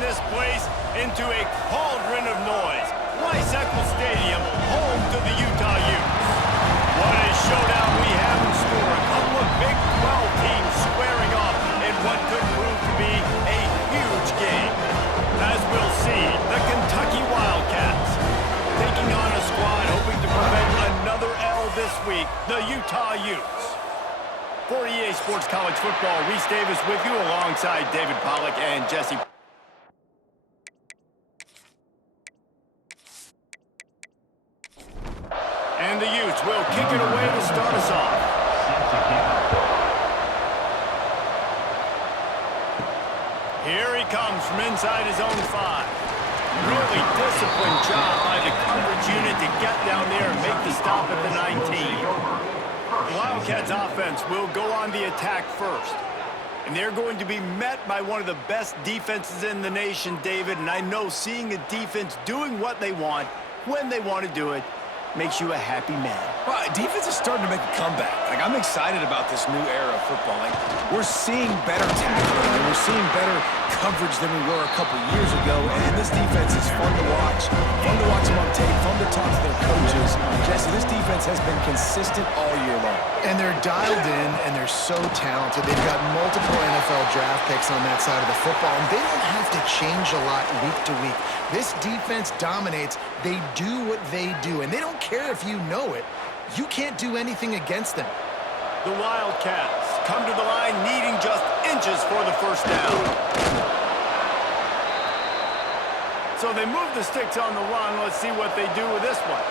this place into a cauldron of noise. Wildcats Stadium, home to the Utah Utes. What a showdown we have in store. A couple of Big 12 teams squaring off in what could prove to be a huge game. As we'll see, the Kentucky Wildcats taking on a squad hoping to prevent another L this week, the Utah Utes. For EA Sports College Football, Reese Davis with you alongside David Pollack and Jesse. And the Utes will kick it away to start us off. Here he comes from inside his own 5. Really disciplined job by the coverage unit to get down there and make the stop at the 19. The Wildcats offense will go on the attack first. And they're going to be met by one of the best defenses in the nation, David. And I know seeing a defense doing what they want, when they want to do it, makes you a happy man. Well, defense is starting to make a comeback. I'm excited about this new era of football. We're seeing better tackling, and we're seeing better coverage than we were a couple years ago. And this defense is fun to watch them on tape, fun to talk to their coaches. Jesse, this defense has been consistent all year long. And they're dialed in, and they're so talented. They've got multiple NFL draft picks on that side of the football, and they don't have to change a lot week to week. This defense dominates. They do what they do, and they don't care if you know it. You can't do anything against them. The Wildcats come to the line needing just inches for the first down. So they move the sticks on the run. Let's see what they do with this one.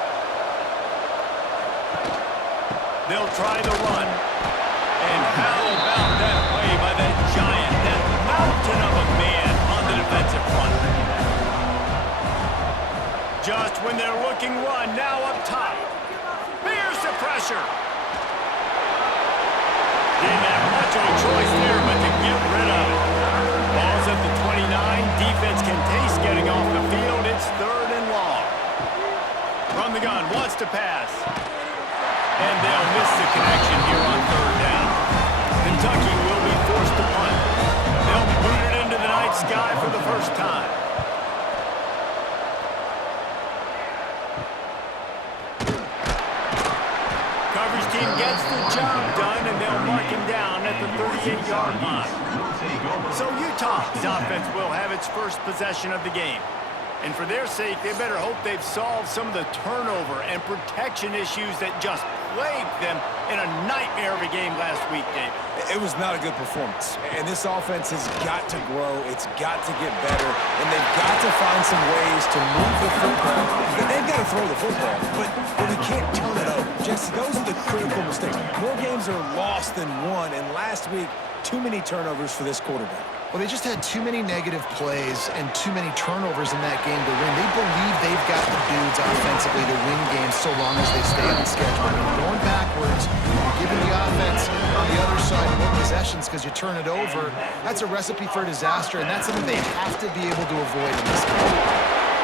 They'll try the run. And how about that play by that giant, that mountain of a man on the defensive front. Just when they're looking run, now up top. Here's the pressure. Didn't have much of a choice there, but to get rid of it. Ball's at the 29. Defense can taste getting off the field. It's 3rd and long. From the gun, wants to pass. And they'll miss the connection here on 3rd down. Kentucky will be forced to punt. They'll boot it into the night sky for the first time. Coverage team gets the job done, and they'll mark him down at the 38-yard line. So Utah's offense will have its first possession of the game. And for their sake, they better hope they've solved some of the turnover and protection issues that just plagued them in a nightmare of a game last week, David. It was not a good performance. And this offense has got to grow. It's got to get better. And they've got to find some ways to move the football. They've got to throw the football, but we can't turn it over. Jesse, those are the critical mistakes. More games are lost than won, and last week, too many turnovers for this quarterback. Well, they just had too many negative plays and too many turnovers in that game to win. They believe they've got the dudes offensively to win games so long as they stay on schedule. When you're going backwards, you're giving the offense on the other side more possessions because you turn it over. That's a recipe for disaster, and that's something they have to be able to avoid in this game.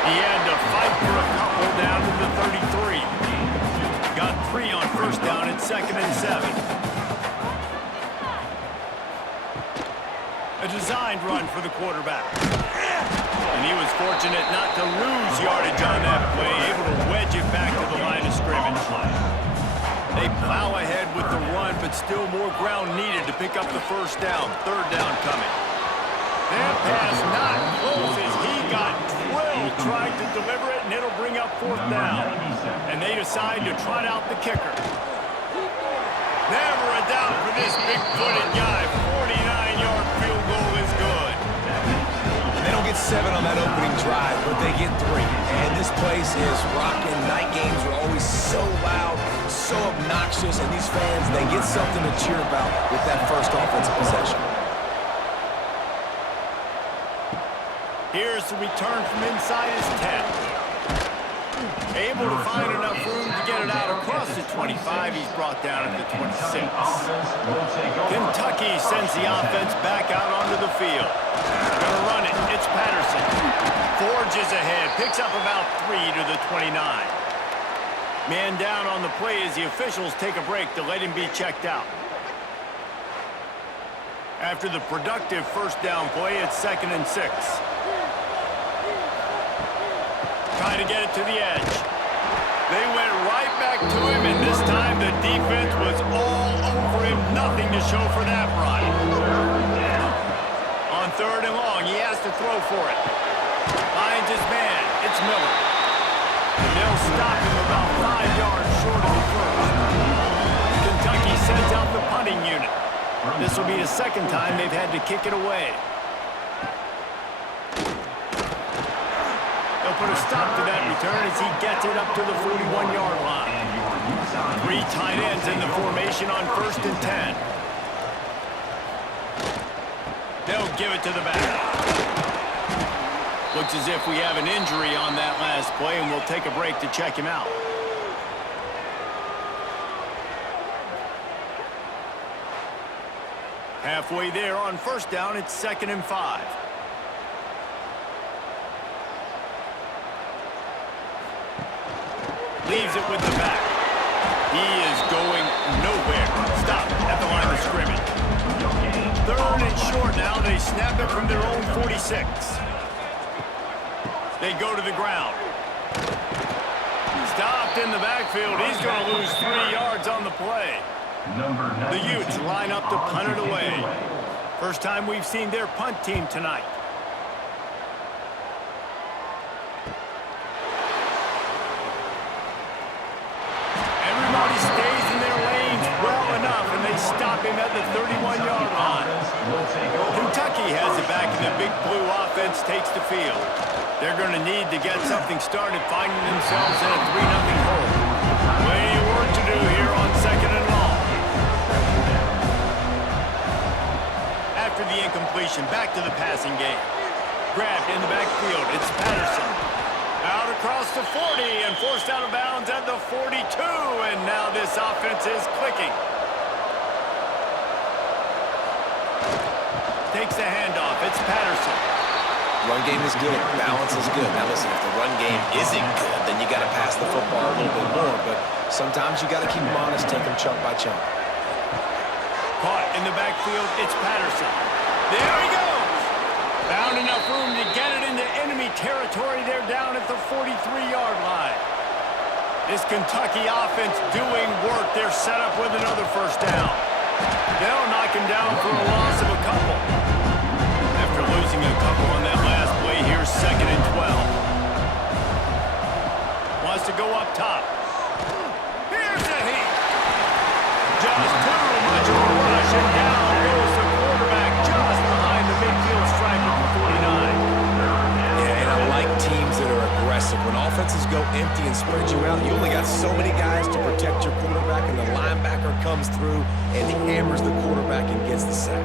He had to fight for a couple down to the 33. Got 3 on first down at 2nd and 7. A designed run for the quarterback. And he was fortunate not to lose yardage on that play, able to wedge it back to the line of scrimmage. They plow ahead with the run, but still more ground needed to pick up the first down. 3rd down coming. That pass not close as he got drilled trying to deliver it, and it'll bring up 4th down. And they decide to trot out the kicker. Never a doubt for this big-footed guy. 49-yard field goal is good. They don't get 7 on that opening drive, but they get 3. And this place is rocking. Night games are always so loud, so obnoxious, and these fans, they get something to cheer about with that first offensive possession. Here's the return from inside his 10. Able to find enough room to get it out across the 25. He's brought down at the 26. Kentucky sends the offense back out onto the field. Gonna run it. It's Patterson. Forges ahead. Picks up about 3 to the 29. Man down on the play as the officials take a break to let him be checked out. After the productive first down play, it's 2nd and 6. Trying to get it to the edge. They went right back to him, and this time the defense was all over him. Nothing to show for that run. On 3rd and long, he has to throw for it. Finds his man. It's Miller. And they'll stop him about 5 yards short of the first. Kentucky sends out the punting unit. This will be the second time they've had to kick it away. They'll put a stop to that return as he gets it up to the 41-yard line. 3 tight ends in the formation on 1st and 10. They'll give it to the back. Looks as if we have an injury on that last play, and we'll take a break to check him out. Halfway there on 1st down, it's 2nd and 5. Leaves it with the back. He is going nowhere. Stop at the line of scrimmage. 3rd and short now. They snap it from their own 46. They go to the ground. Stopped in the backfield. He's going to lose 3 yards on the play. The Utes line up to punt it away. First time we've seen their punt team tonight. Everybody stays in their lanes well enough, and they stop him at the 31-yard line. Kentucky has it back, and the Big Blue offense takes the field. They're going to need to get something started, finding themselves in a 3-0 hole. Plenty of work to do here on 2nd and long. After the incompletion, back to the passing game. Grabbed in the backfield, it's Patterson. Out across the 40 and forced out of bounds at the 42, and now this offense is clicking. Takes the handoff, it's Patterson. Run game is good. Balance is good. Now listen, if the run game isn't good, then you got to pass the football a little bit more. But sometimes you got to keep them honest, take them chunk by chunk. Caught in the backfield, it's Patterson. There he goes! Found enough room to get it into enemy territory. They're down at the 43-yard line. This Kentucky offense doing work. They're set up with another 1st down. They'll knock him down for a loss of a couple. After losing a couple on that last play, here's 2nd and 12. Wants to go up top. Here's the heat. Just too much of a rush, and down goes the quarterback just behind the midfield stripe of the 49. Yeah, and I like teams that are aggressive. When offenses go empty and spread you out, you only got so many guys to protect your quarterback, and the linebacker comes through and hammers the quarterback and gets the sack.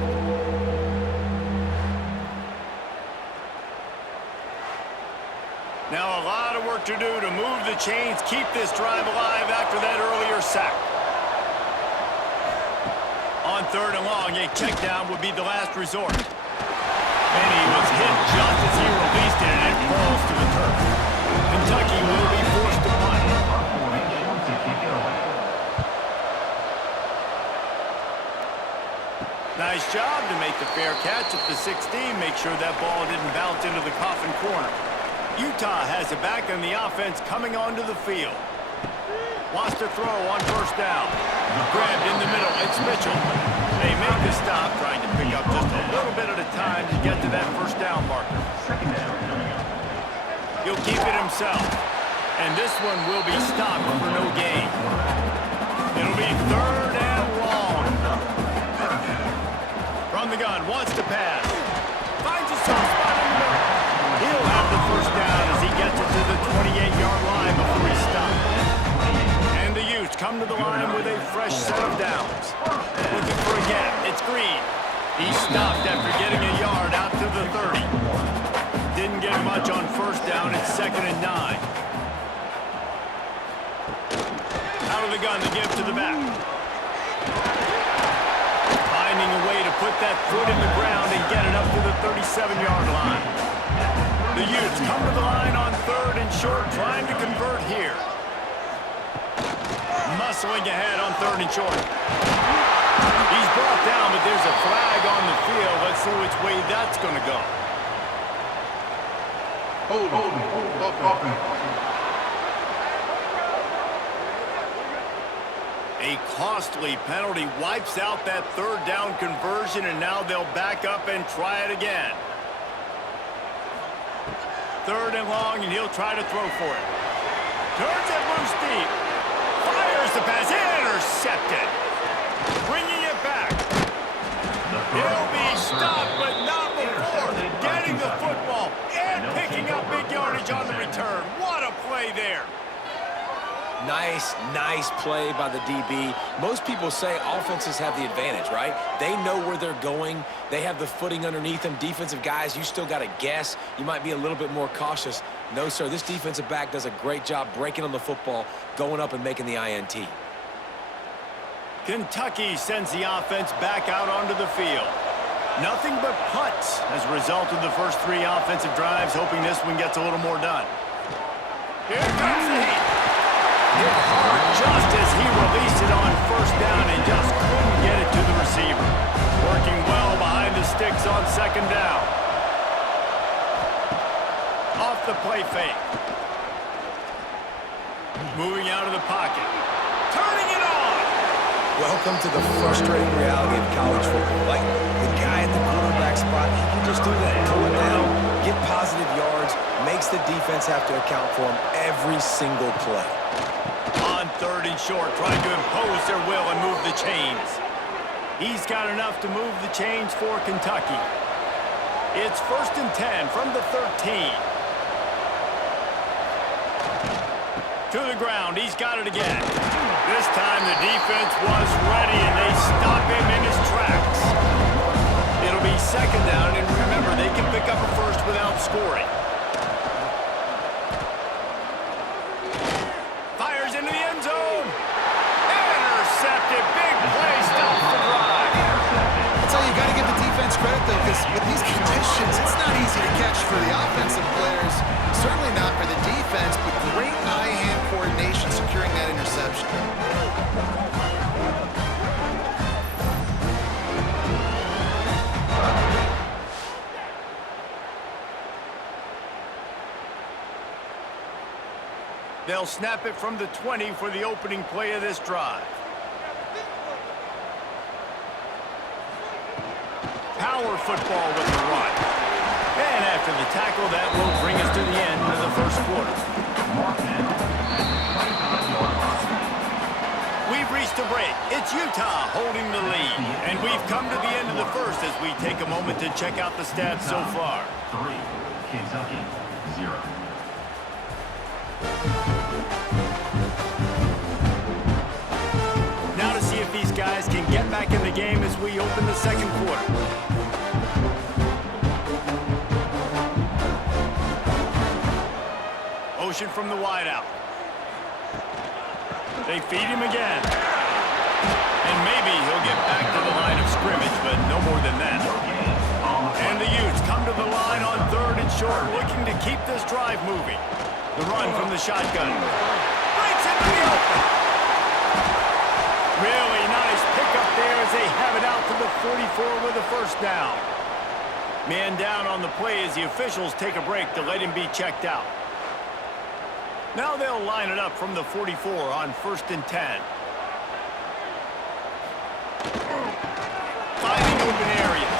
Now a lot of work to do to move the chains, keep this drive alive after that earlier sack. On 3rd and long, a check down would be the last resort. And he was hit just as he released it, and it falls to the turf. Kentucky will be forced to punt. Nice job to make the fair catch at the 16. Make sure that ball didn't bounce into the coffin corner. Utah has it back, and the offense coming onto the field. Wants to throw on 1st down. Grabbed in the middle. It's Mitchell. They make the stop, trying to pick up just a little bit at a time to get to that 1st down marker. He'll keep it himself. And this one will be stopped for no gain. It'll be 3rd and long. From the gun, wants to pass. Finds a soft spot in the middle. He'll have the 1st down as he gets it to the 28-yard line before he stops. And the Utes come to the line with a fresh set of downs. Looking for a gap. It's Green. He stopped after getting a yard out to the 30. Didn't get much on 1st down. It's 2nd and 9. Out of the gun to give to the back. Finding a way to put that foot in the ground and get it up to the 37-yard line. The Utes come to the line on 3rd and short, trying to convert here. Muscling ahead on 3rd and short. He's brought down, but there's a flag on the field. Let's see which way that's going to go. A costly penalty wipes out that third down conversion, and now they'll back up and try it again. Third and long, and he'll try to throw for it. Turns it loose deep. Fires the pass. Intercepted. Bringing it back. He'll be stopped, but not before getting the football and picking up big yardage on the return. What a play there. Nice play by the DB. Most people say offenses have the advantage, right? They know where they're going. They have the footing underneath them. Defensive guys, you still got to guess. You might be a little bit more cautious. No, sir, this defensive back does a great job breaking on the football, going up and making the INT. Kentucky sends the offense back out onto the field. Nothing but punts as a result of the first three offensive drives, hoping this one gets a little more done. Here comes the heat. Hit hard just as he released it on first down and just couldn't get it to the receiver. Working well behind the sticks on second down. Off the play fake. Moving out of the pocket. Turning it on. Welcome to the frustrating reality of college football. Like, the guy at the quarterback spot, he can just do that. Pull it down, get positive yards, makes the defense have to account for him every single play. On third and short, trying to impose their will and move the chains. He's got enough to move the chains for Kentucky. It's 1st and 10 from the 13. To the ground, he's got it again. This time the defense was ready and they stop him in his tracks. It'll be second down, and remember, they can pick up a first without scoring. Fires into the end zone. Intercepted. Big play. Stops the drive. That's how you got to give the defense credit, though, because with these conditions, it's not easy to catch for the offensive players. Certainly not for the defense, but great eye-hand coordination securing that interception. They'll snap it from the 20 for the opening play of this drive. Power football with the run. And after the tackle, that will bring us to the end of the first quarter. We've reached a break. It's Utah holding the lead. And we've come to the end of the first as we take a moment to check out the stats so far. 3, Kentucky 0. Now to see if these guys can get back in the game as we open the second quarter. Motion from the wideout. They feed him again. And maybe he'll get back to the line of scrimmage, but no more than that. And the Utes come to the line on third and short, looking to keep this drive moving. The run from the shotgun. Breaks into the open. Really nice pickup there as they have it out to the 44 with a first down. Man down on the play as the officials take a break to let him be checked out. Now they'll line it up from the 44 on 1st and 10. Finding open areas.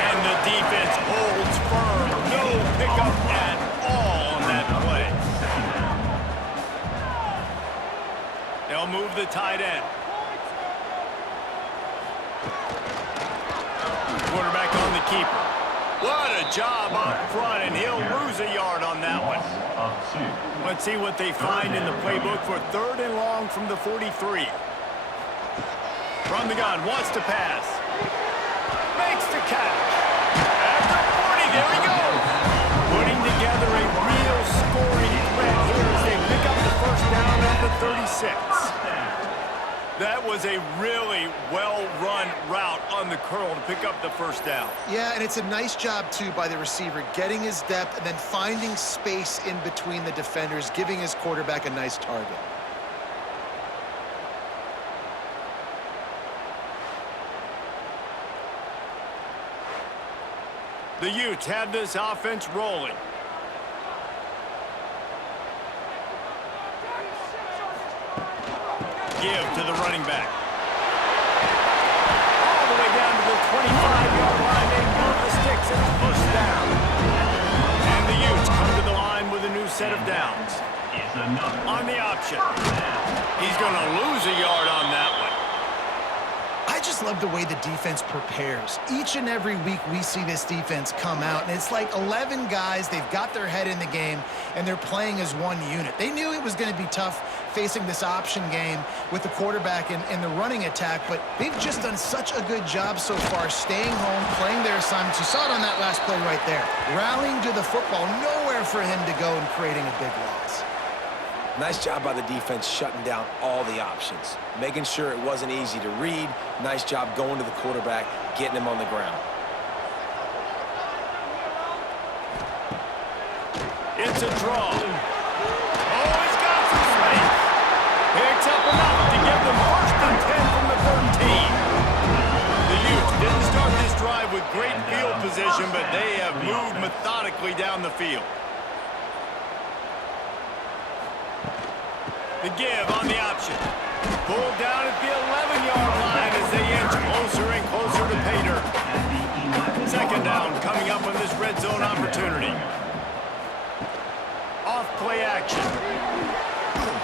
And the defense holds firm. No pickup at all on that play. They'll move the tight end. Quarterback on the keeper. What a job up front, and he'll lose a yard on that one. Let's see what they find in the playbook for third and long from the 43. From the gun, wants to pass. Makes the catch. At the 40, there he goes. Putting together a real scoring threat here as they pick up the first down at the 36. That was a really well-run route on the curl to pick up the first down. Yeah, and it's a nice job, too, by the receiver, getting his depth and then finding space in between the defenders, giving his quarterback a nice target. The Utes have this offense rolling. give to the running back. All the way down to the 25-yard line. They move the sticks and push down. And the Utes come to the line with a new set of downs. On the option. He's going to lose a yard on that one. I just love the way the defense prepares. Each and every week we see this defense come out, and it's like 11 guys. They've got their head in the game, and they're playing as one unit. They knew it was going to be tough facing this option game with the quarterback and the running attack, but they've just done such a good job so far staying home, playing their assignments. You saw it on that last play right there. Rallying to the football, nowhere for him to go and creating a big loss. Nice job by the defense shutting down all the options, making sure it wasn't easy to read. Nice job going to the quarterback, getting him on the ground. It's a draw. Oh, he's got some space. Picks up enough to give them first and 10 from the 13. The Utes didn't start this drive with great field position, but they have moved methodically down the field. The give on the option. Pulled down at the 11-yard line as they inch closer and closer to pay dirt. Second down coming up on this red zone opportunity. Off play action.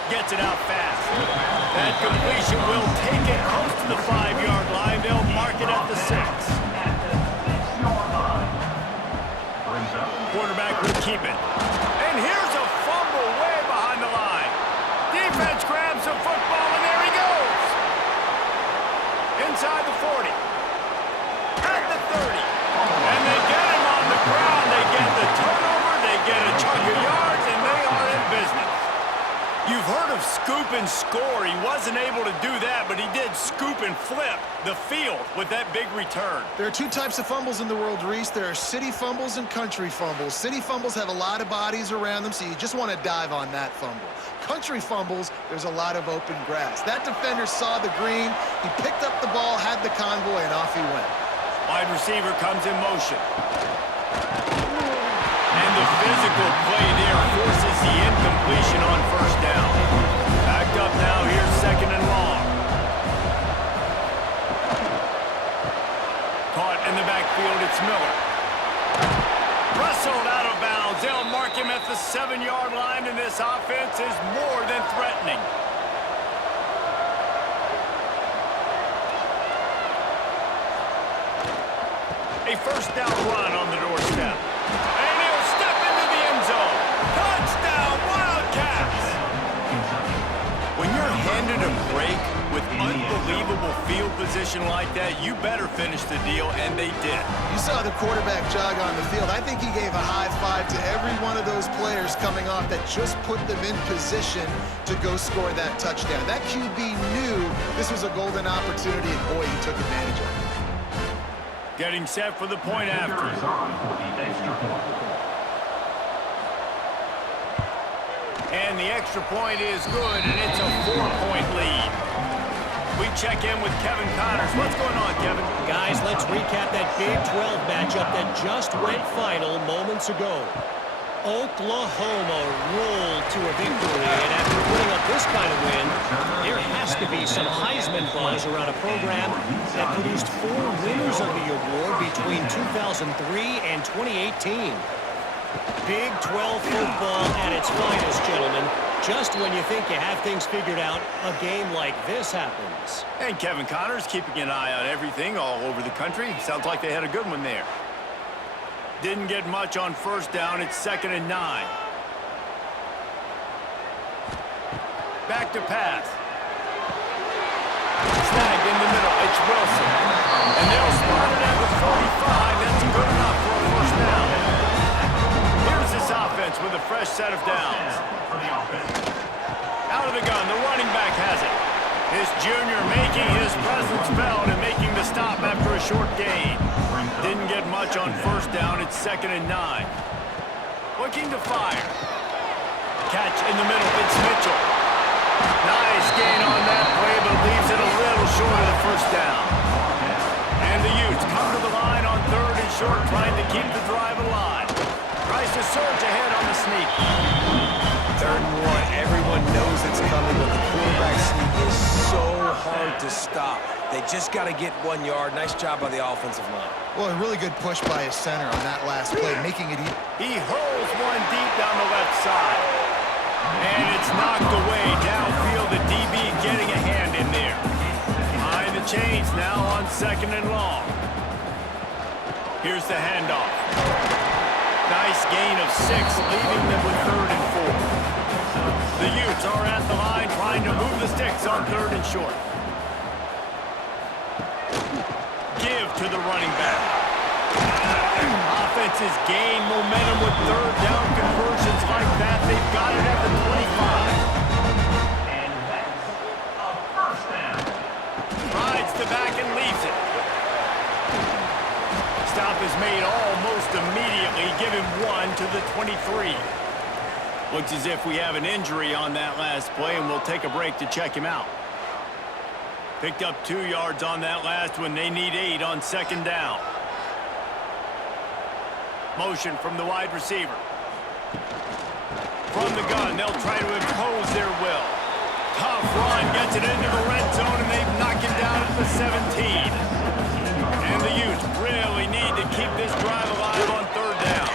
Gets it out fast. That completion will take it close to the 5-yard line. They'll mark it at the 6. Quarterback will keep it. And here's a fumble way behind the line. Defense grabs the football, and there he goes. Inside the 40. At the 30. And they get him on the ground. They get the turnover. They get a chunk of yards, and they are in business. You've heard of scoop and score. He wasn't able to do that, but he did scoop and flip the field with that big return. There are two types of fumbles in the world, Reese. There are city fumbles and country fumbles. City fumbles have a lot of bodies around them, so you just want to dive on that fumble. Country fumbles, there's a lot of open grass. That defender saw the green, he picked up the ball, had the convoy, and off he went. Wide receiver comes in motion. And the physical play there forces the incompletion on first down. Backed up now, here's second and long. Caught in the backfield, it's Miller. Wrestled out of bounds. They'll mark him at the 7-yard line, and this offense is more than threatening. A first down run on the doorstep. And he'll step into the end zone. Touchdown, Wildcats! When you're handed a break with unbelievable field position like that, you better finish the deal, and they did. You saw the quarterback jog on the field. I think he gave a high five to every one of those players coming off that just put them in position to go score that touchdown. That QB knew this was a golden opportunity, and boy, he took advantage of it. Getting set for the point after. And the extra point is good, and it's a 4-point lead. We check in with Kevin Connors. What's going on, Kevin? Guys, let's recap that Big 12 matchup that just went final moments ago. Oklahoma rolled to a victory, and after putting up this kind of win, there has to be some Heisman buzz around a program that produced 4 winners of the award between 2003 and 2018. Big 12 football at its finest, gentlemen. Just when you think you have things figured out, a game like this happens. And Kevin Connors keeping an eye on everything all over the country. Sounds like they had a good one there. Didn't get much on first down. It's 2nd and 9. Back to pass. Snagged in the middle. It's Wilson. And they'll spot it at the 45. That's good enough for a first down. Here's this offense with a fresh set of downs. Out of the gun. The running back has it. This junior making his presence felt and making the stop after a short gain. Didn't get much on first down. It's 2nd and 9. Looking to fire. Catch in the middle. It's Mitchell. Nice gain on that play, but leaves it a little short of the first down. And the Utes come to the line on 3rd and short, trying to keep the drive alive. Tries to surge ahead on the sneak. 3rd and 1. Everyone knows it's coming, but the quarterback sneak is so hard to stop. They just got to get 1 yard. Nice job by the offensive line. Well, a really good push by his center on that last play, making it easy. He hurls one deep down the left side. And it's knocked away downfield. The DB getting a hand in there. Behind the chains now on 2nd and long. Here's the handoff. Nice gain of 6, leaving them with 3rd and 4. The Utes are at the line trying to move the sticks on 3rd and short. Give to the running back. Offenses gain momentum with 3rd down conversions like that. They've got it at the 25. And that's a first down. Rides the back and leaves it. Stop is made almost immediately. Give him 1 to the 23. Looks as if we have an injury on that last play, and we'll take a break to check him out. Picked up 2 yards on that last one. They need 8 on 2nd down. Motion from the wide receiver. From the gun, they'll try to impose their will. Tough run, gets it into the red zone, and they knock him down at the 17. And the Utes really need to keep this drive alive on 3rd down.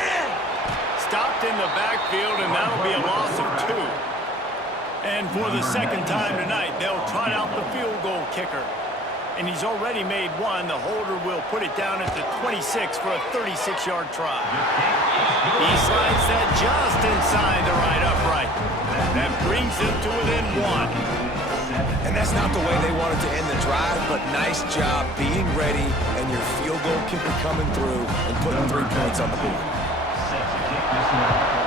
Stopped in the backfield, and that'll be a loss of 2. And for the 2nd time tonight, they'll trot out the field goal kicker. And he's already made 1. The holder will put it down at the 26 for a 36-yard try. He slides that just inside the right upright. That brings them to within 1. And that's not the way they wanted to end the drive, but nice job being ready and your field goal kicker coming through and putting 3 points on the board. Set to kick this one.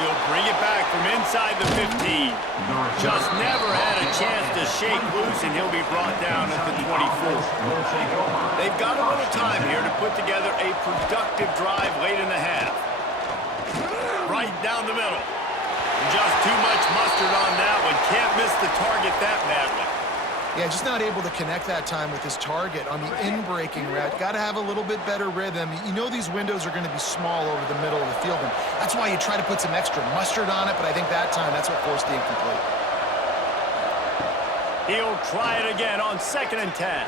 He'll bring it back from inside the 15. Just never had a chance to shake loose, and he'll be brought down at the 24. They've got a little time here to put together a productive drive late in the half. Right down the middle. Just too much mustard on that one. Can't miss the target that badly. Yeah, just not able to connect that time with his target on the in-breaking route. Got to have a little bit better rhythm. You know these windows are going to be small over the middle of the field, and that's why you try to put some extra mustard on it, but I think that time that's what forced the incomplete. He'll try it again on 2nd and 10.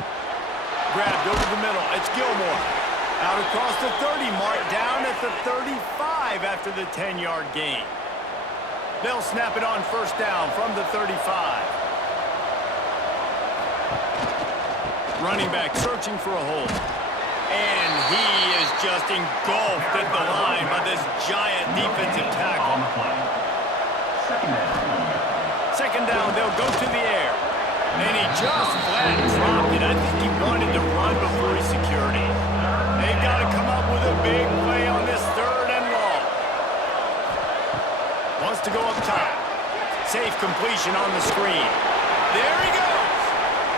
Grabbed over the middle. It's Gilmore. Out across the 30 mark, down at the 35 after the 10-yard gain. They'll snap it on 1st down from the 35. Running back searching for a hole. And he is just engulfed at the line by this giant defensive tackle. On the play. 2nd down. 2nd down, they'll go to the air. And he just flat dropped it. I think he wanted to run before he secured it. They've got to come up with a big play on this 3rd and long. Wants to go up top. Safe completion on the screen. There he goes.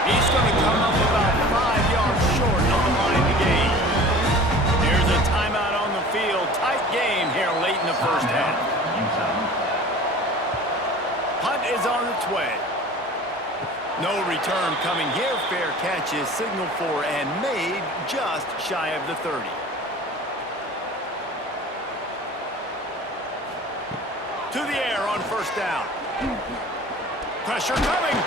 He's going to come up about 5 yards short of the line to gain. There's a timeout on the field. Tight game here late in the 1st half. Hunt is on its way. No return coming here. Fair catch is signaled for and made just shy of the 30. To the air on 1st down. Pressure coming.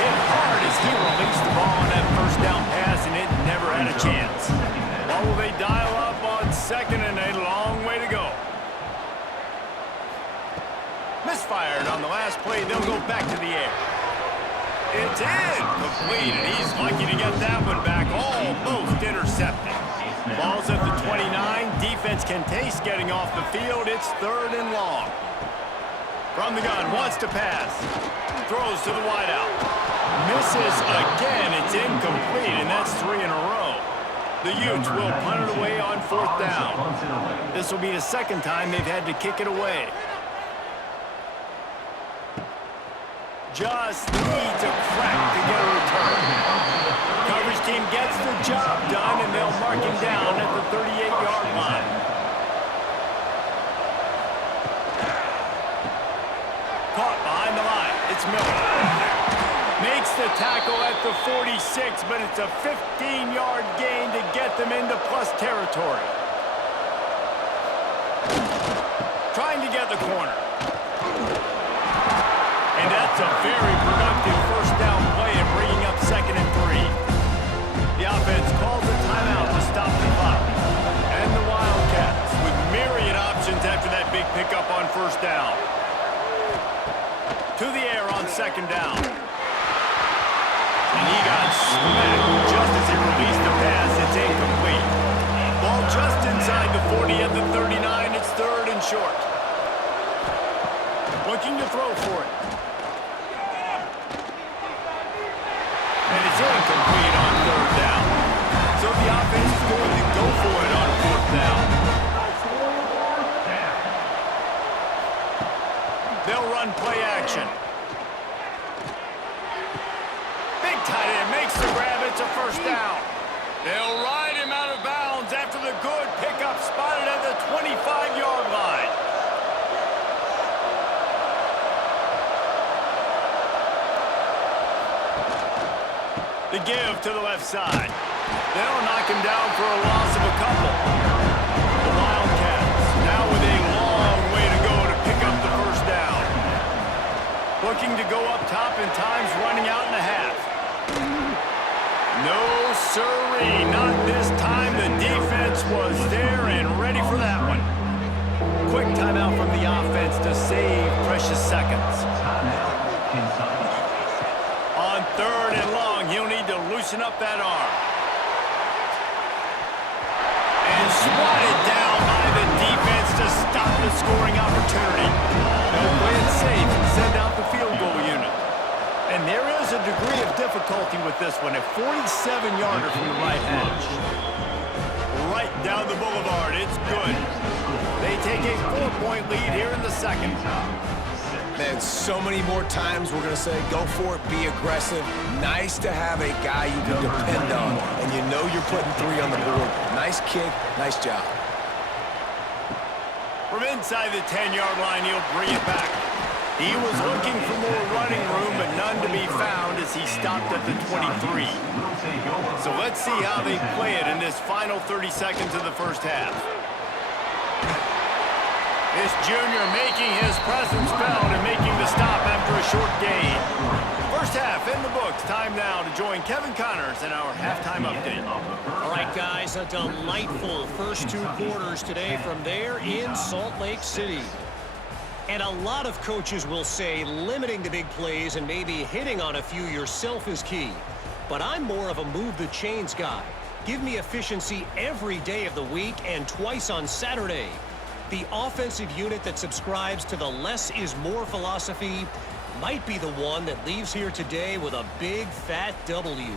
Hit hard as he released the ball on that 1st down pass, and it never had a chance. Well, will they dial up on 2nd and a long way to go? Misfired on the last play. They'll go back to the air. It's incomplete, and he's lucky to get that one back. Almost intercepted. Ball's at the 29. Defense can taste getting off the field. It's 3rd and long. From the gun, wants to pass. Throws to the wideout. Misses again. It's incomplete, and that's 3 in a row. The Utes will punt it away on 4th down. This will be the 2nd time they've had to kick it away. Just needs a crack to get a return. Coverage team gets the job done, and they'll mark him down at the 38-yard line. Caught behind the line. It's Miller. Makes the tackle at the 46, but it's a 15-yard gain to get them into plus territory. Trying to get the corner. And that's a very productive first down play and bringing up 2nd and 3. The offense calls a timeout to stop the clock. And the Wildcats with myriad options after that big pickup on first down. To the air on 2nd down. And he got smacked just as he released the pass. It's incomplete. Ball just inside the 40 at the 39. It's 3rd and short. Looking to throw for it. And it's incomplete on 3rd down. So the offense is going to go for it on 4th down. They'll run play action. Big tight end makes the grab. It's a first down. They'll ride him out of bounds after the good pickup spotted at the 25-yard line. The give to the left side. They'll knock him down for a loss of a couple. The Wildcats now with a long way to go to pick up the first down. Looking to go up top and time's running out in the half. No sirree, not this time. The defense was there and ready for that one. Quick timeout from the offense to save precious seconds. On 3rd and long, he'll need to loosen up that arm. And swatted down by the defense to stop the scoring opportunity. They'll play it safe and send out the field goal unit. And there is a degree of difficulty with this one. A 47-yarder from the right hash. Right down the boulevard. It's good. They take a 4-point lead here in the 2nd. Man, so many more times we're going to say, go for it, be aggressive. Nice to have a guy you can depend on, and you know you're putting 3 on the board. Nice kick, nice job. From inside the 10-yard line, he'll bring it back. He was looking for more running room, but none to be found as he stopped at the 23. So let's see how they play it in this final 30 seconds of the first half. This junior making his presence felt and making the stop after a short gain. First half in the books. Time now to join Kevin Connors in our halftime update. All right, guys, a delightful first 2 quarters today from there in Salt Lake City. And a lot of coaches will say limiting the big plays and maybe hitting on a few yourself is key. But I'm more of a move the chains guy. Give me efficiency every day of the week and twice on Saturday. The offensive unit that subscribes to the less is more philosophy might be the one that leaves here today with a big fat W.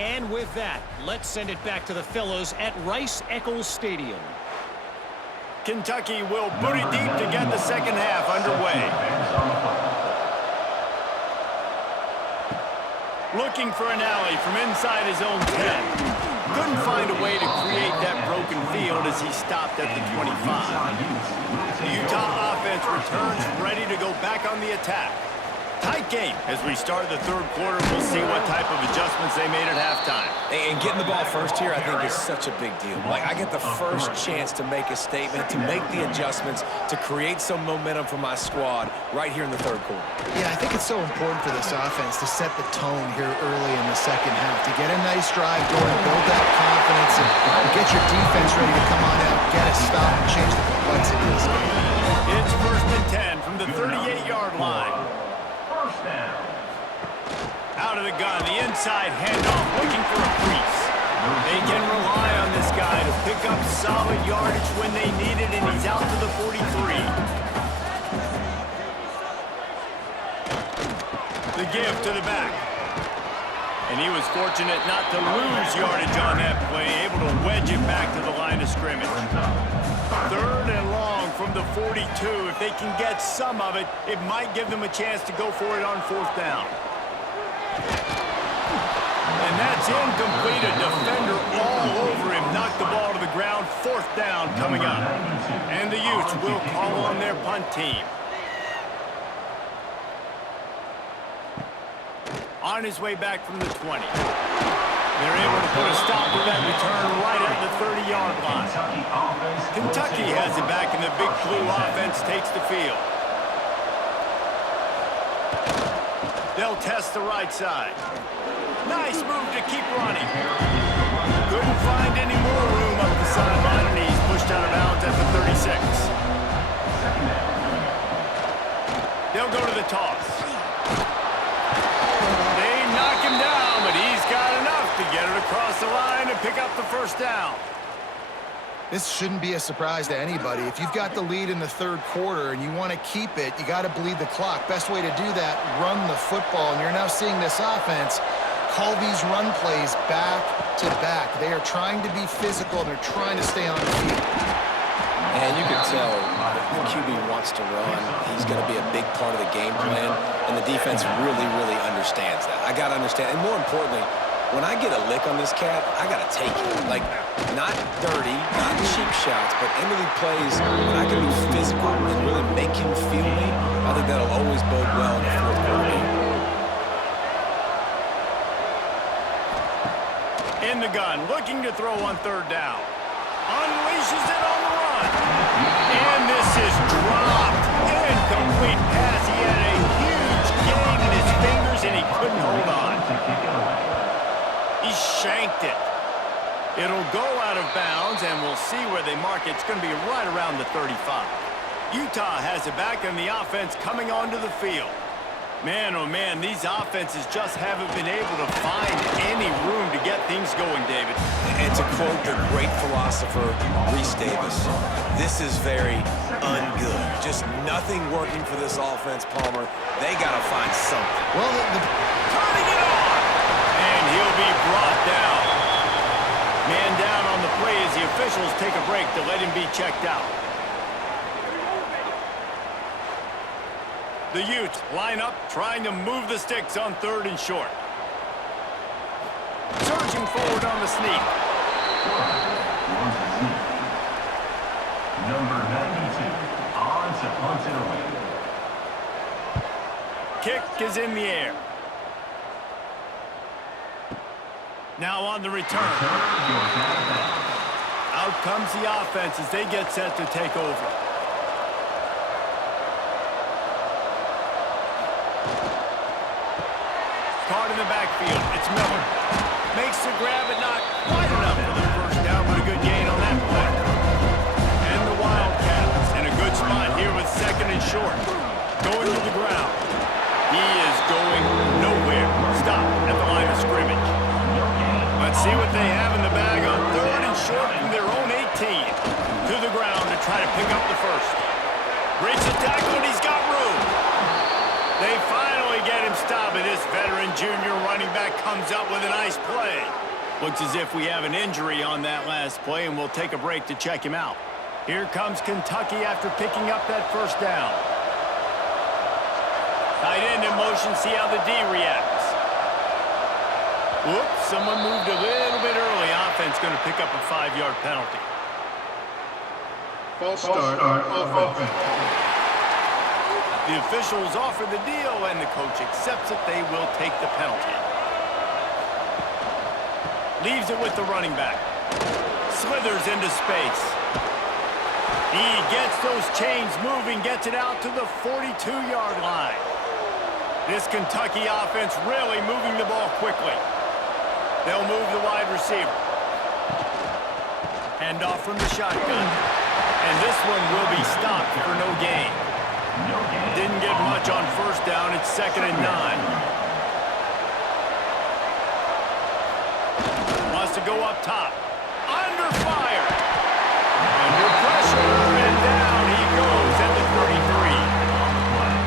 And with that, let's send it back to the fellows at Rice-Eccles Stadium. Kentucky will boot it deep to get the second half underway. Looking for an alley from inside his own 10. Couldn't find a way to create that broken field as he stopped at the 25. The Utah offense returns ready to go back on the attack. Tight game as we start the 3rd quarter. We'll see what type of adjustments they made at halftime. And getting the ball first here, I think, is such a big deal. Like, I get the first chance to make a statement, to make the adjustments, to create some momentum for my squad right here in the 3rd quarter. Yeah, I think it's so important for this offense to set the tone here early in the second half, to get a nice drive going, build that confidence, and get your defense ready to come on out, get a stop, and change the complexity of this game. It's 1st and 10 from the 38-yard line. Out of the gun, the inside handoff, looking for a crease. They can rely on this guy to pick up solid yardage when they need it, and he's out to the 43. The give to the back. And he was fortunate not to lose yardage on that play, able to wedge it back to the line of scrimmage. 3rd and long from the 42. If they can get some of it, it might give them a chance to go for it on 4th down. And that's incomplete. A defender all over him. Knocked the ball to the ground. 4th down coming up. And the Utes will call on their punt team. On his way back from the 20. They're able to put a stop to that return right at the 30-yard line. Kentucky has it back, and the big blue offense takes the field. They'll test the right side. Nice move to keep running. Couldn't find any more room up the sideline, and he's pushed out of bounds at the 36. They'll go to the toss. They knock him down, but he's got enough to get it across the line and pick up the first down. This shouldn't be a surprise to anybody. If you've got the lead in the third quarter and you want to keep it, you got to bleed the clock. Best way to do that, run the football. And you're now seeing this offense call these run plays back to back. They are trying to be physical, and they're trying to stay on the field. And you can tell the QB wants to run. He's going to be a big part of the game plan, and the defense really, really understands that. I got to understand, and more importantly, when I get a lick on this cat, I got to take it. Like, not dirty, not cheap shots, but into the plays when I can be physical and really make him feel me. I think that'll always bode well in the fourth quarter game. In the gun, looking to throw on third down. Unleashes it on the run. And this is dropped. Incomplete pass. He had a huge gain in his fingers, and he couldn't hold on. He shanked it. It'll go out of bounds, and we'll see where they mark it. It's going to be right around the 35. Utah has it back, and the offense coming onto the field. Man, oh man, these offenses just haven't been able to find any room to get things going, David. And to quote the great philosopher, Reese Davis, this is very ungood. Just nothing working for this offense, Palmer. They got to find something. Well, turning it on! And he'll be brought down. Man down on the play as the officials take a break to let him be checked out. The Utes line up, trying to move the sticks on third and short. Surging forward on the sneak. Number 92, on to punt it away. Kick is in the air. Now on the return. Out comes the offense as they get set to take over. Caught in the backfield. It's Miller. Makes the grab, but not quite enough for the first down, but a good gain on that play. And the Wildcats in a good spot here with second and short. Going to the ground. He is going nowhere. Stop at the line of scrimmage. Let's see what they have in the bag on third and short from their own 18. To the ground to try to pick up the first. Breaks the tackle, and he's got room. They finally get him stopped, and this veteran junior running back comes up with a nice play. Looks as if we have an injury on that last play, and we'll take a break to check him out. Here comes Kentucky after picking up that first down. Tight end in motion, see how the D reacts. Whoops, someone moved a little bit early. Offense going to pick up a 5-yard penalty. False start offense. The officials offer the deal, and the coach accepts it. They will take the penalty. Leaves it with the running back. Slithers into space. He gets those chains moving, gets it out to the 42-yard line. This Kentucky offense really moving the ball quickly. They'll move the wide receiver. Hand off from the shotgun. And this one will be stopped for no gain. Didn't get much on first down. It's 2nd and 9. Wants to go up top. Under fire. Under pressure. And down he goes at the 33.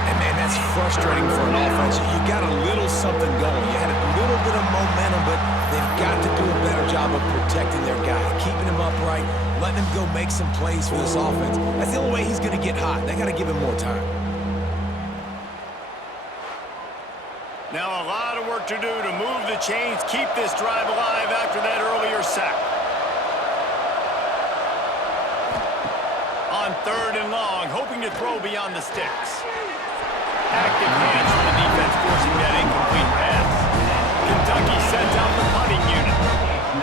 And man, that's frustrating for an offense. You got a little something going. You had a little bit of momentum, but they've got to do a better job of protecting their guy, keeping him upright, letting him go make some plays for this offense. That's the only way he's going to get hot. They got to give him more time. Now a lot of work to do to move the chains, keep this drive alive after that earlier sack. On third and long, hoping to throw beyond the sticks. Active hands from the defense forcing that incomplete pass. Kentucky sends out the punting unit.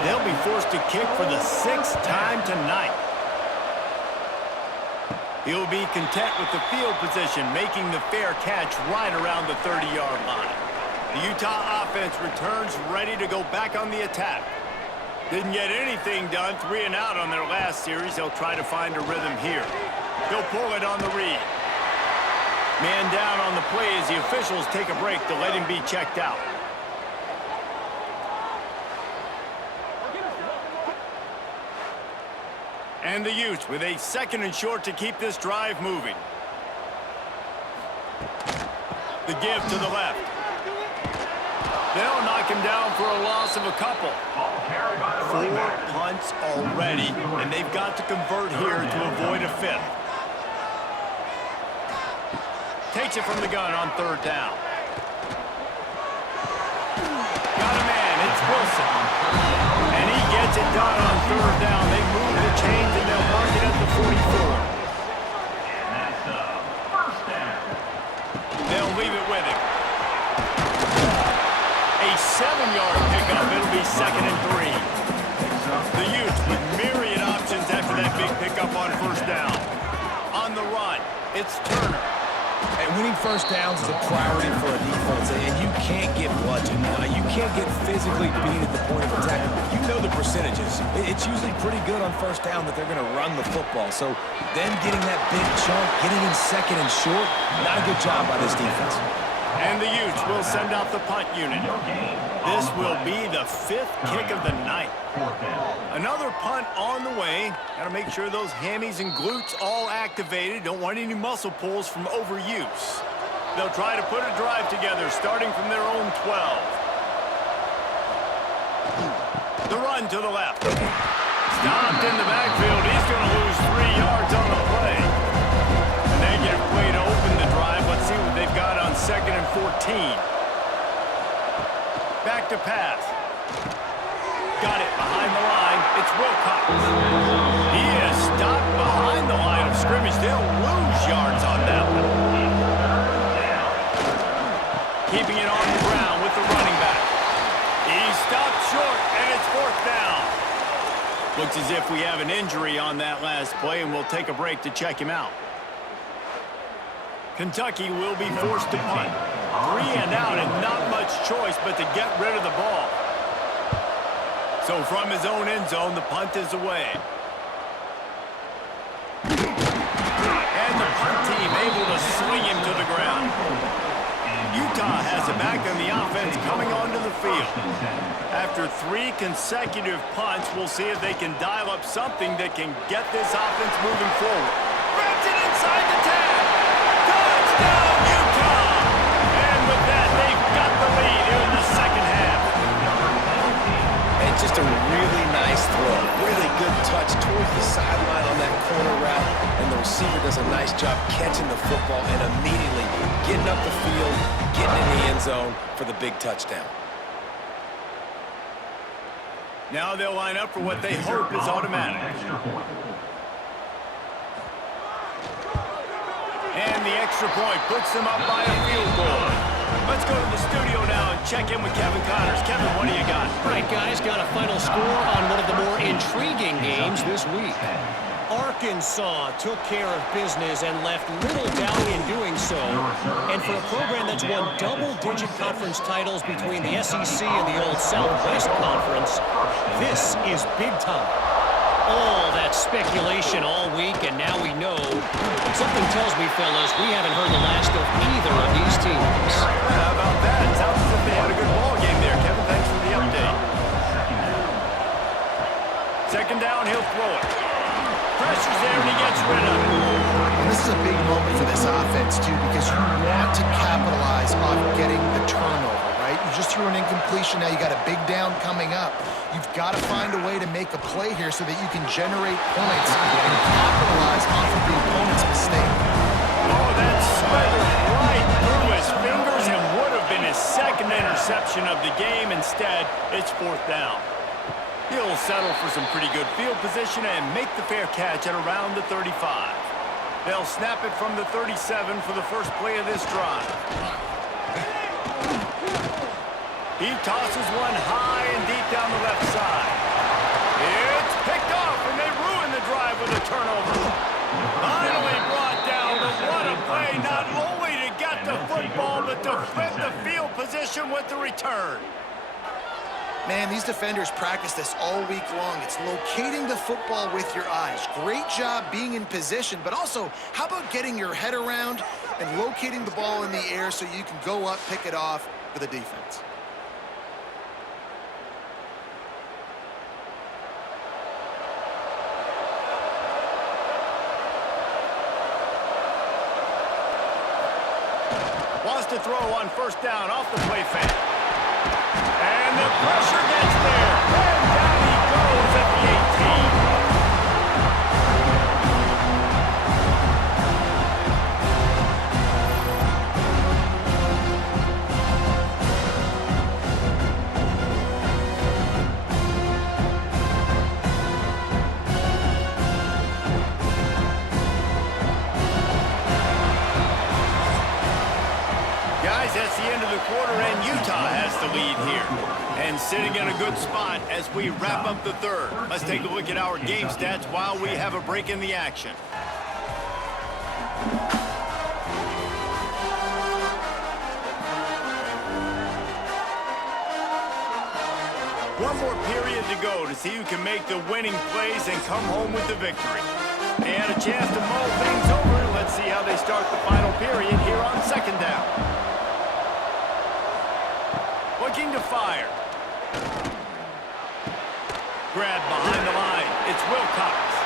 They'll be forced to kick for the 6th time tonight. He'll be content with the field position, making the fair catch right around the 30-yard line. The Utah offense returns ready to go back on the attack. Didn't get anything done, 3 and out on their last series. They'll try to find a rhythm here. He'll pull it on the read. Man down on the play as the officials take a break to let him be checked out. And the Utes with a 2nd and short to keep this drive moving. The give to the left. They'll knock him down for a loss of a couple. 4 punts already, and they've got to convert here to avoid a 5th. Takes it from the gun on 3rd down. Got a man, it's Wilson. And he gets it done on 3rd down. They move the chains and they'll mark it at the 44. And that's the first down. They'll leave it with him. A 7-yard pickup. It'll be 2nd and 3. The Utes with myriad options after that big pickup on 1st down. On the run, it's Turner. And winning first downs is a priority for a defense, and you can't get bludgeoned. You can't get physically beat at the point of attack. You know the percentages. It's usually pretty good on first down that they're going to run the football. So them getting that big chunk, getting in 2nd and short, not a good job by this defense. And the Utes will send out the punt unit. This will be the 5th kick of the night. Another punt on the way. Got to make sure those hammies and glutes all activated. Don't want any muscle pulls from overuse. They'll try to put a drive together starting from their own 12. The run to the left. Stopped in the backfield. He's going to lose 3 yards on the play. A negative play to open the drive. Let's see what they've got on 2nd and 14. Back to pass. Got it behind the line. It's Wilcox. He is stopped behind the line of scrimmage. They'll lose yards on that one. Keeping it on the ground with the running back. He stopped short, and it's 4th down. Looks as if we have an injury on that last play, and we'll take a break to check him out. Kentucky will be forced to punt. 3 and out and not much choice but to get rid of the ball. So from his own end zone, the punt is away. And the punt team able to swing him to the ground. Utah has it back on the offense coming onto the field. After 3 consecutive punts, we'll see if they can dial up something that can get this offense moving forward. Grabs it inside the 10. Touchdown, Utah! And with that, they've got the lead here in the 2nd half. And just a really nice throw. Really good touch towards the sideline on that corner route. And the receiver does a nice job catching the football and immediately getting up the field, getting in the end zone for the big touchdown. Now they'll line up for what they hope is automatic. And the extra point puts them up by a field goal. Let's go to the studio now and check in with Kevin Connors. Kevin, what do you got? All right, guys, got a final score on one of the more intriguing games this week. Arkansas took care of business and left little doubt in doing so. And for a program that's won double-digit conference titles between the SEC and the old Southwest Conference, this is big time. All that speculation all week, and now we know. Something tells me, fellas, we haven't heard the last of either of these teams. How about that? It sounds as if they had a good ball game there, Kevin. Thanks for the update. 2nd down, he'll throw it. Pressure's there, and he gets rid of it. And this is a big moment for this offense, too, because you want to capitalize on getting the turnover, right? You just threw an incompletion. Now you got a big down coming up. You've got to find a way to make a play here so that you can generate points and capitalize off of the opponent's mistake. Oh, that slithered right through his fingers and would have been his 2nd interception of the game. Instead, it's 4th down. He'll settle for some pretty good field position and make the fair catch at around the 35. They'll snap it from the 37 for the first play of this drive. He tosses one high and deep down the left side. It's picked off, and they ruin the drive with a turnover. Finally brought motion with the return. Man, these defenders practice this all week long. It's locating the football with your eyes. Great job being in position, but also, how about getting your head around and locating the ball in the air so you can go up, pick it off for the defense. Wants to throw on first down off the play fake. And the pressure gets there. And down he goes at the 18. Guys, that's the end of the quarter, and Utah has the lead here. And sitting in a good spot as we wrap up the third. Let's take a look at our game stats while we have a break in the action. One more period to go to see who can make the winning plays and come home with the victory. They had a chance to mull things over. Let's see how they start the final period here on second down. Looking to fire. Grabbed behind the line. It's Wildcats.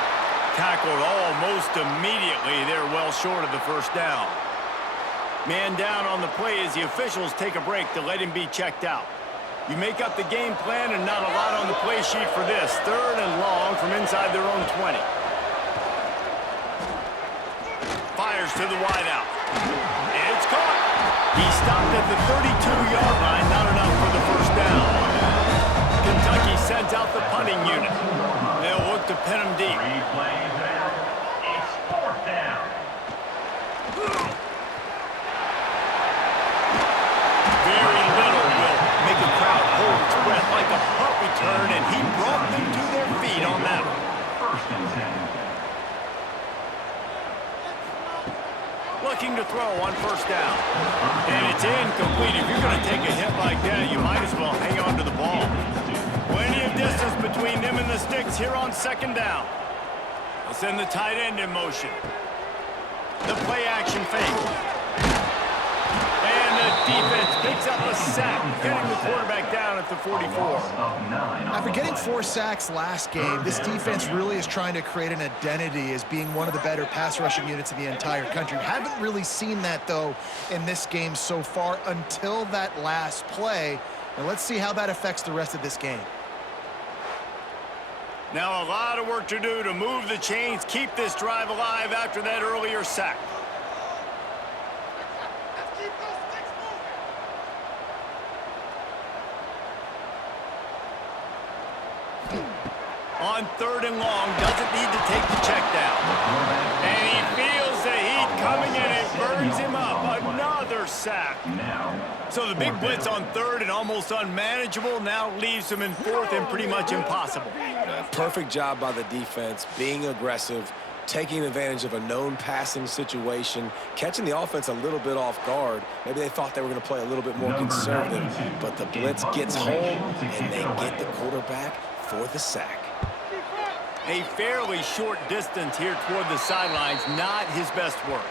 Tackled almost immediately. They're well short of the first down. Man down on the play as the officials take a break to let him be checked out. You make up the game plan and not a lot on the play sheet for this. Third and long from inside their own 20. Fires to the wideout. It's caught. He stopped at the 32-yard line. Not enough for the first down. Kentucky sends out the punting unit. They'll look to pin him deep. 3 plays there. It's fourth down. Very little will make a crowd hold its breath like a punt return, and he brought them to their feet on that one. First and 10. Looking to throw on first down. And it's incomplete. If you're going to take a hit like that, you might as well hang on to the ball. Plenty of distance between them and the sticks here on second down. They'll send the tight end in motion. The play action fake. And the defense picks up a sack, getting the quarterback down at the 44. After getting 4 sacks last game, this defense really is trying to create an identity as being one of the better pass rushing units in the entire country. Haven't really seen that, though, in this game so far until that last play. And let's see how that affects the rest of this game. Now a lot of work to do to move the chains, keep this drive alive after that earlier sack. On third and long, doesn't need to take the check down. And he feels the heat coming in. It burns him up. Another sack. So the big blitz on third and almost unmanageable now leaves him in fourth and pretty much impossible. Perfect job by the defense, being aggressive, taking advantage of a known passing situation, catching the offense a little bit off guard. Maybe they thought they were going to play a little bit more conservative, but the blitz gets home, and they get the quarterback for the sack. A fairly short distance here toward the sidelines, not his best work.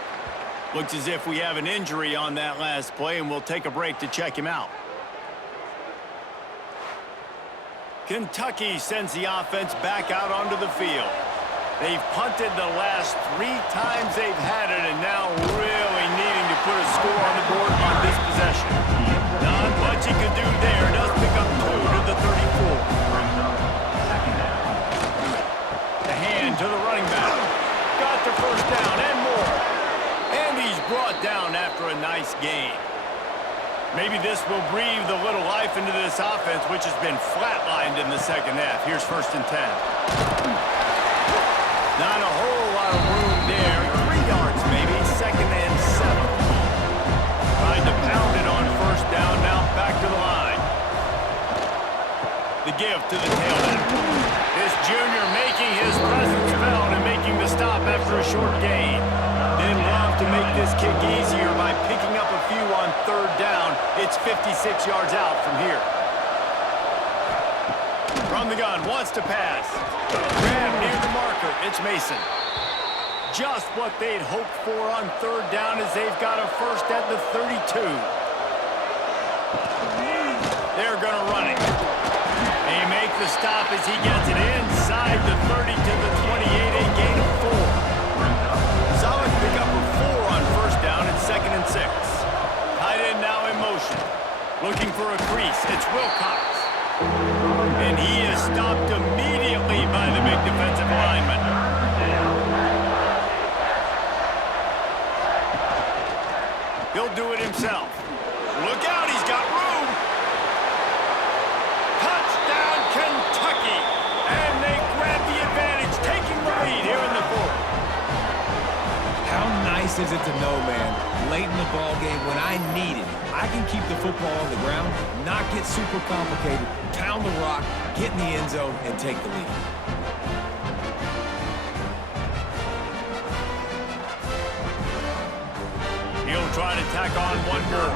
Looks as if we have an injury on that last play, and we'll take a break to check him out. Kentucky sends the offense back out onto the field. They've punted the last 3 times they've had it, and now really needing to put a score on the board on this possession. Not much he could do there. Does pick up 2 to the 34. The hand to the running back. Got the first down and more. And he's brought down after a nice gain. Maybe this will breathe a little life into this offense, which has been flatlined in the second half. Here's first and 10. Not a whole lot of room there. 3 yards maybe. Second and 7. Tried to pound it on first down. Now back to the line. The give to the tail end. This junior making his presence felt and making the stop after a short gain. They'd love to make this kick easier by picking up a few on third down. It's 56 yards out from here. From the gun, wants to pass. Grab near the marker. It's Mason. Just what they'd hoped for on third down as they've got a first at the 32. They're going to run it. They make the stop as he gets it inside the 30 to the 28, a gain of 4. Solid pickup of 4 on first down and 2nd and 6. Tight end now in motion. Looking for a crease. It's Wildcats. And he is stopped immediately by the big defensive lineman. He'll do it himself. Look out, he's got room. Touchdown, Kentucky. And they grab the advantage, taking the lead here in the 4th. How nice is it to know, man, late in the ball game when I need it, I can keep the football on the ground, not get super complicated, pound the rock, get in the end zone, and take the lead. He'll try to tack on one more.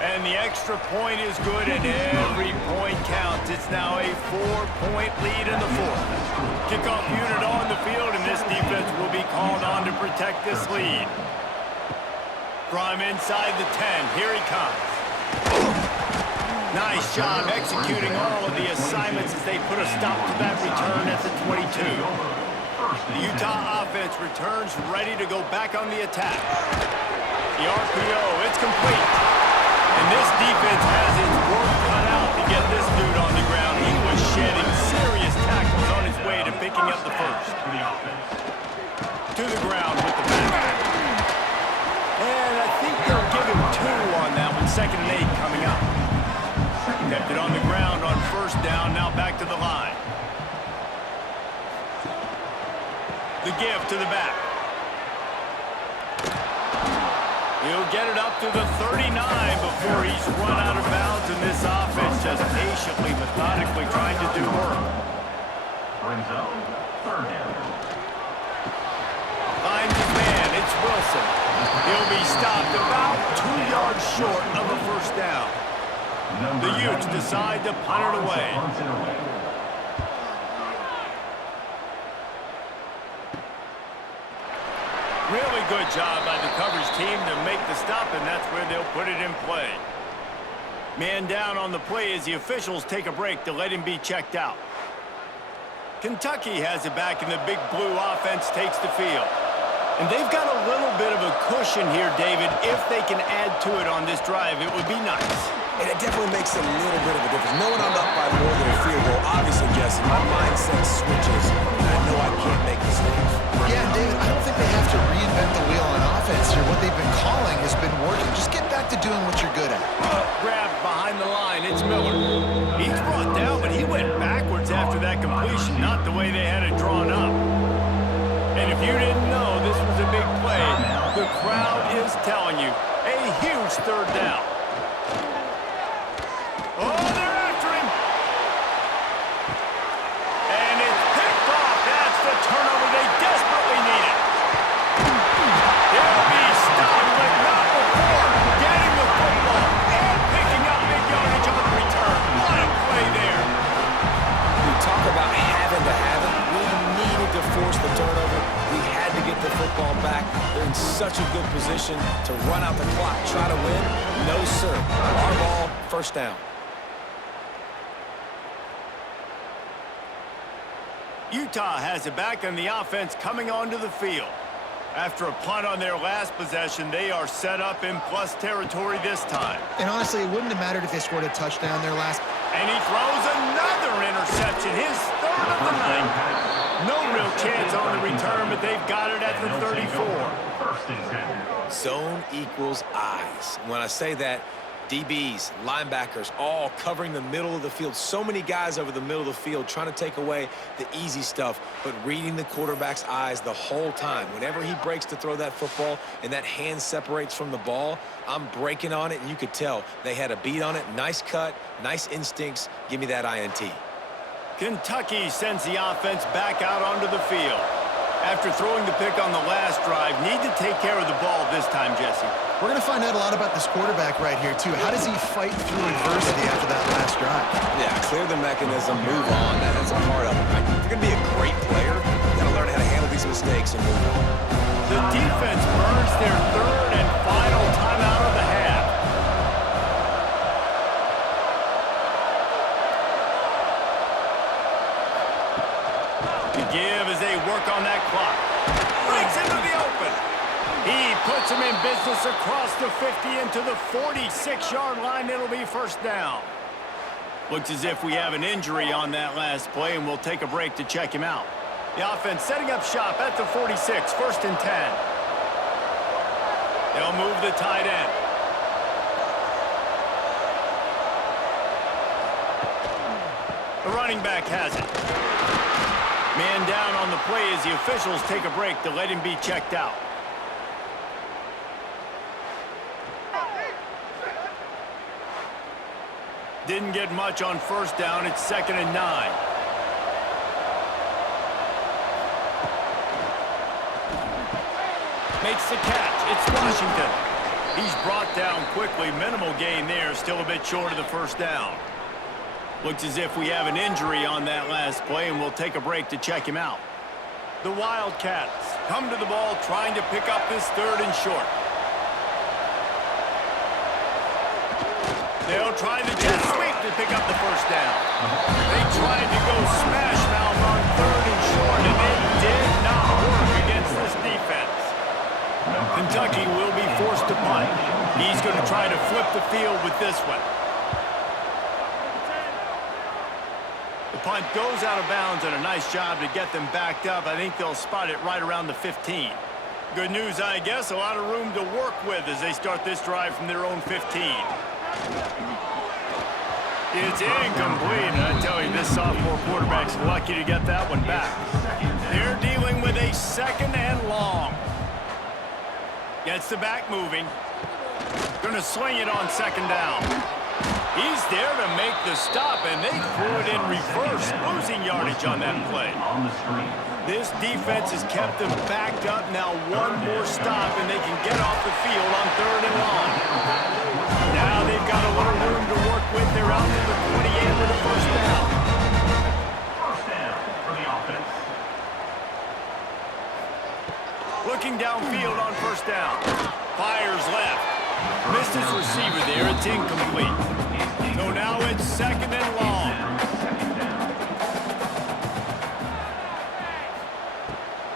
And the extra point is good, and every point counts. It's now a 4-point lead in the 4th. Kickoff unit on the field, and this defense will be called on to protect this lead. From inside the 10, here he comes. Nice job executing all of the assignments as they put a stop to that return at the 22. The Utah offense returns ready to go back on the attack. The RPO, it's complete. And this defense has its work cut out to get this dude on the ground. He was shedding serious tackles on his way to picking up the first. To the ground with the back. And I think they'll give him 2 on that one. 2nd and 8 coming up. Kept it on the ground on first down. Now back to the line. The give to the back. He'll get it up to the 39 before he's run out of bounds, and this offense just patiently, methodically trying to do work. Brings up 3rd down. Finds his man. It's Wilson. He'll be stopped about 2 yards short of a first down. The Utes decide to punt it away. Really good job by the coverage team to make the stop, and that's where they'll put it in play. Man down on the play as the officials take a break to let him be checked out. Kentucky has it back, and the big blue offense takes the field. And they've got a little bit of a cushion here, David. If they can add to it on this drive, it would be nice. And it definitely makes a little bit of a difference. Knowing I'm up by more than a field goal, obviously, Jesse, my mindset switches, and I know I can't make mistakes. Yeah, and David, I don't think they have to reinvent the wheel on offense here. What they've been calling has been working. Just get back to doing what you're good at. Grabbed behind the line. It's Miller. He's brought down, but he went backwards after that completion, not the way they had it drawn up. And if you didn't know this was a big play, the crowd is telling you. A huge 3rd down. Oh, they're after him. And it's picked off. That's the turnover they desperately needed. They'll be stopped, but not before getting the football and picking up big yardage on the return. What a play there. We talk about having to have it. We needed to force the turnover. We had to get the football back. They're in such a good position to run out the clock, try to win. No, sir. Our ball, first down. Utah has it back on the offense coming onto the field. After a punt on their last possession, they are set up in plus territory this time. And honestly, it wouldn't have mattered if they scored a touchdown their last. And he throws another interception, his 3rd of the night. No real chance on the return, but they've got it at the 34. Zone equals eyes. When I say that, DBs, linebackers, all covering the middle of the field. So many guys over the middle of the field trying to take away the easy stuff, but reading the quarterback's eyes the whole time. Whenever he breaks to throw that football and that hand separates from the ball, I'm breaking on it, and you could tell they had a beat on it. Nice cut, nice instincts. Give me that INT. Kentucky sends the offense back out onto the field. After throwing the pick on the last drive, need to take care of the ball this time, Jesse. We're going to find out a lot about this quarterback right here, too. How does he fight through adversity after that last drive? Yeah, clear the mechanism, move on. That's a part of it, right? If you're going to be a great player, you got to learn how to handle these mistakes and move on. The defense burns their third and final timeout of the half. To give as they work on that clock. Breaks into the open. He puts him in business across the 50 into the 46-yard line. It'll be first down. Looks as if we have an injury on that last play, and we'll take a break to check him out. The offense setting up shop at the 46, first and 10. They'll move the tight end. The running back has it. Man down on the play as the officials take a break to let him be checked out. Didn't get much on first down. It's 2nd and 9. Makes the catch. It's Washington. He's brought down quickly. Minimal gain there. Still a bit short of the first down. Looks as if we have an injury on that last play, and we'll take a break to check him out. The Wildcats come to the ball trying to pick up this 3rd and short. They'll try the jet sweep to pick up the first down. They tried to go smash mouth on 3rd and short, and it did not work against this defense. Kentucky will be forced to punt. He's going to try to flip the field with this one. The punt goes out of bounds, and a nice job to get them backed up. I think they'll spot it right around the 15. Good news, I guess. A lot of room to work with as they start this drive from their own 15. It's incomplete, and I tell you, this sophomore quarterback's lucky to get that one back. They're dealing with a 2nd and long. Gets the back moving. Gonna sling it on 2nd down. He's there to make the stop, and they threw it in reverse, losing yardage on that play. This defense has kept them backed up. Now one more stop, and they can get off the field on 3rd and long. Now they've got a little room to work with. They're out to the 28 with a first down. First down for the offense. Looking downfield on first down. Fires left. Missed his receiver there. It's incomplete. So now it's 2nd and long.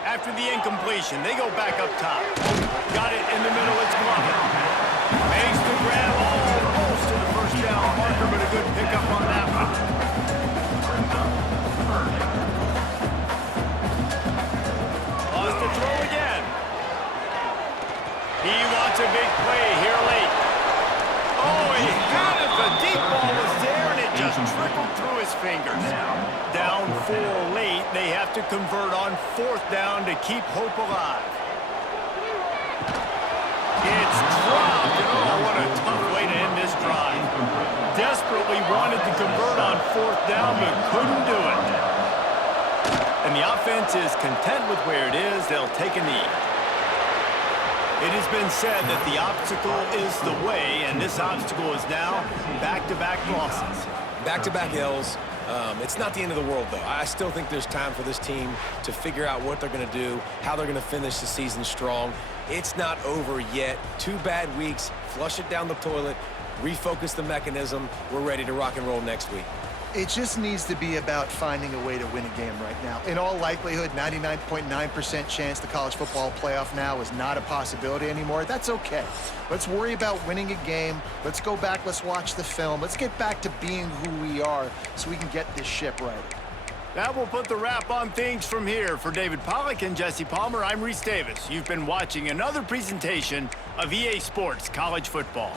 After the incompletion, they go back up top. Got it in the middle. It's Glover. Makes the grab almost to the first down marker, but a good pickup on that one. Lost the throw again. He wants a big play here late. Oh, he had it. The deep ball was there, and it just trickled through his fingers. Down 4 late. They have to convert on 4th down to keep hope alive. It's dropped. Oh, what a tough way to end this drive. Desperately wanted to convert on 4th down, but couldn't do it. And the offense is content with where it is. They'll take a knee. It has been said that the obstacle is the way, and this obstacle is now back-to-back losses. Back-to-back L's. It's not the end of the world, though. I still think there's time for this team to figure out what they're going to do, how they're going to finish the season strong. It's not over yet. 2 bad weeks. Flush it down the toilet. Refocus the mechanism. We're ready to rock and roll next week. It just needs to be about finding a way to win a game right now. In all likelihood, 99.9% chance the college football playoff now is not a possibility anymore. That's okay. Let's worry about winning a game. Let's go back. Let's watch the film. Let's get back to being who we are so we can get this ship right. That will put the wrap on things from here. For David Pollack and Jesse Palmer, I'm Reese Davis. You've been watching another presentation of EA Sports College Football.